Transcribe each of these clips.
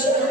Jesus.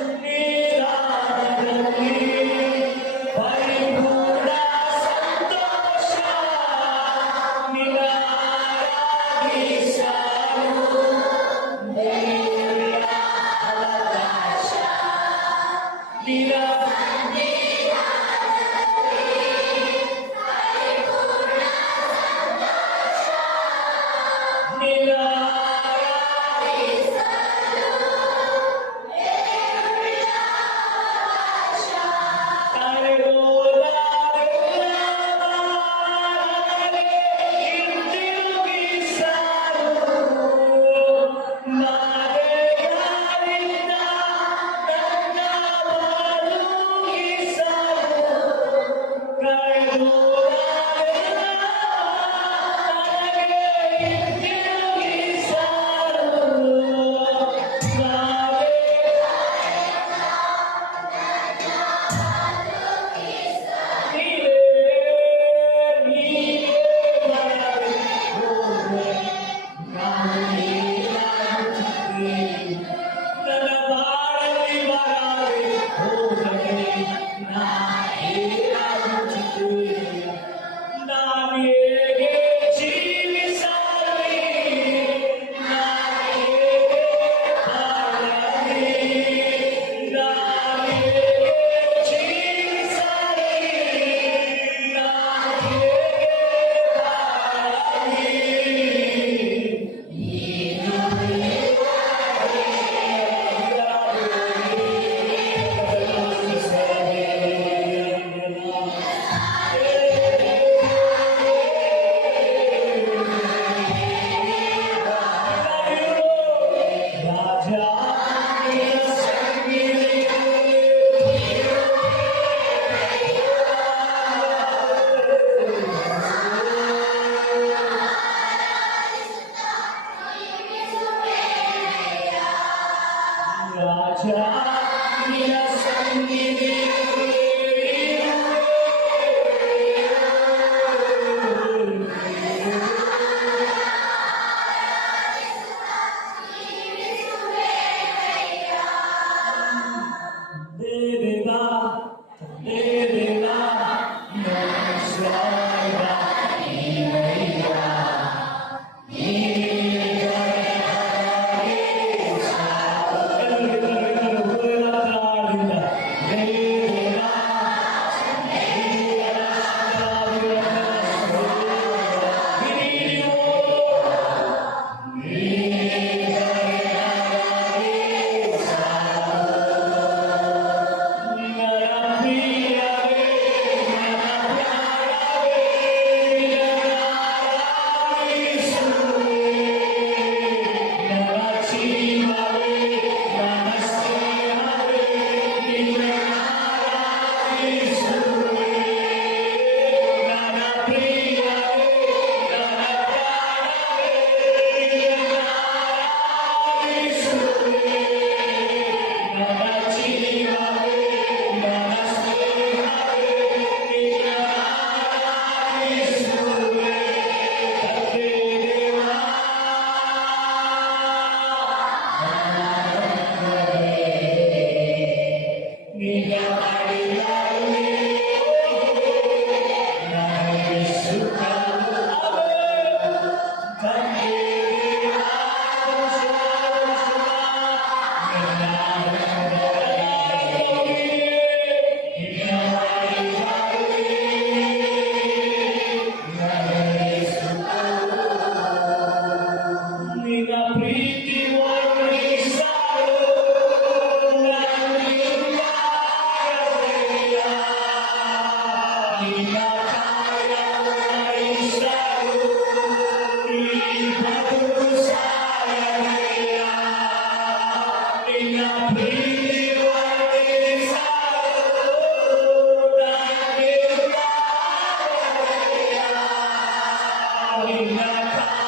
Amen.